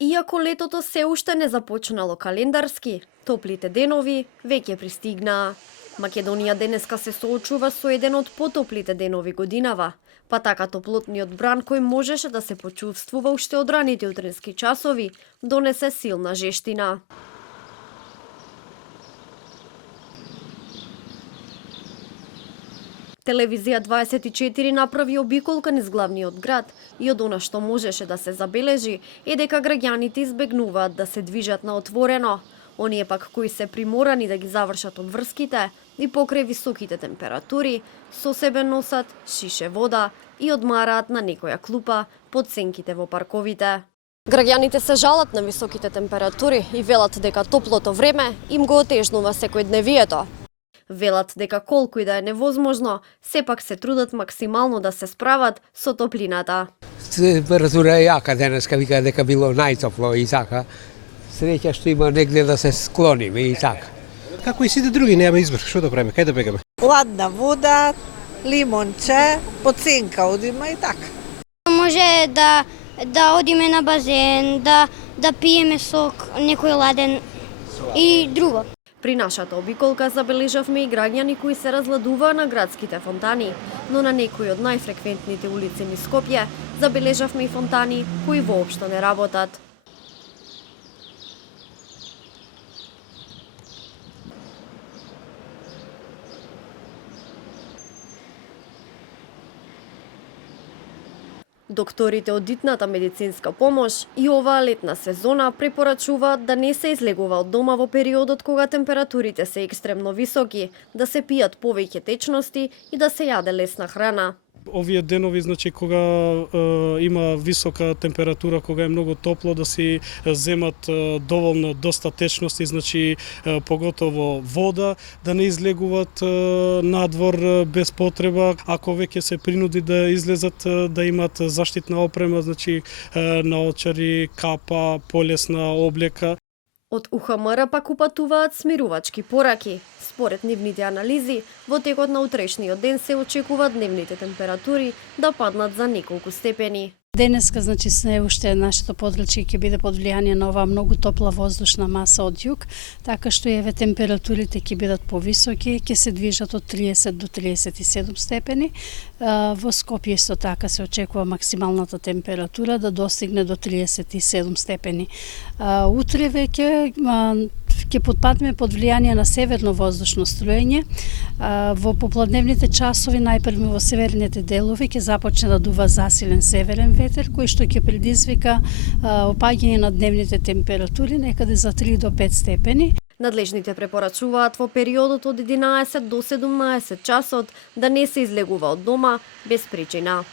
Иако летото се уште не започнало календарски, топлите денови веќе пристигнаа. Македонија денеска се соочува со еден од потоплите денови годинава, па така топлотниот бран кој можеше да се почувствува уште од раните утренски часови, донесе силна жештина. Телевизија 24 направи обиколка низ главниот град и од она што можеше да се забележи е дека граѓаните избегнуваат да се движат на отворено. Оние пак кои се приморани да ги завршат обврските и покрај високите температури, со себе носат шише вода и одмараат на некоја клупа под сенките во парковите. Граѓаните се жалат на високите температури и велат дека топлото време им го отежнува секојдневието. Велат дека колку и да е невозможно, сепак се трудат максимално да се справат со топлината. Температура е јака денеска, вика дека било најтопло и така. Среќа што има негде да се склониме и така. Како и сите други, немаме избор, што да правиме, кај да бегаме? Ладна вода, лимонче, поценка одиме и така. Може да одиме на базен, да пиеме сок, некој ладен и друго. При нашата обиколка забележавме и граѓани кои се разладуваа на градските фонтани, но на некои од најфреквентните улици низ Скопје забележавме и фонтани кои воопшто не работат. Докторите од итната медицинска помош и оваа летна сезона препорачуваат да не се излегува од дома во периодот кога температурите се екстремно високи, да се пијат повеќе течности и да се јаде лесна храна. Овие денови, значи, кога има висока температура, кога е многу топло, да си земат доволно доста течности, значи, поготово вода, да не излегуваат надвор без потреба. Ако веќе се принуди да излезат, да имат заштитна опрема, значи, наочари, капа, полесна облека. Од УХМР пак упатуваат смирувачки пораки. Според нивните анализи, во текот на утрешниот ден се очекува дневните температури да паднат за неколку степени. Денеска, значи, се уште нашето подрачје ќе биде под влијание на оваа многу топла воздушна маса од југ, така што еве температурите ќе бидат повисоки, ќе се движат од 30 до 37 степени. Во Скопје исто така се очекува максималната температура да достигне до 37 степени. Утре веќе ќе потпаднеме под влијание на северно воздушно струење. Во попладневните часови, најпрво во северните делови, ќе започне да дува засилен северен ветер, кој што ќе предизвика опаѓање на дневните температури некаде за 3 до 5 степени. Надлежните препорачуваат во периодот од 11 до 17 часот да не се излегува од дома без причина.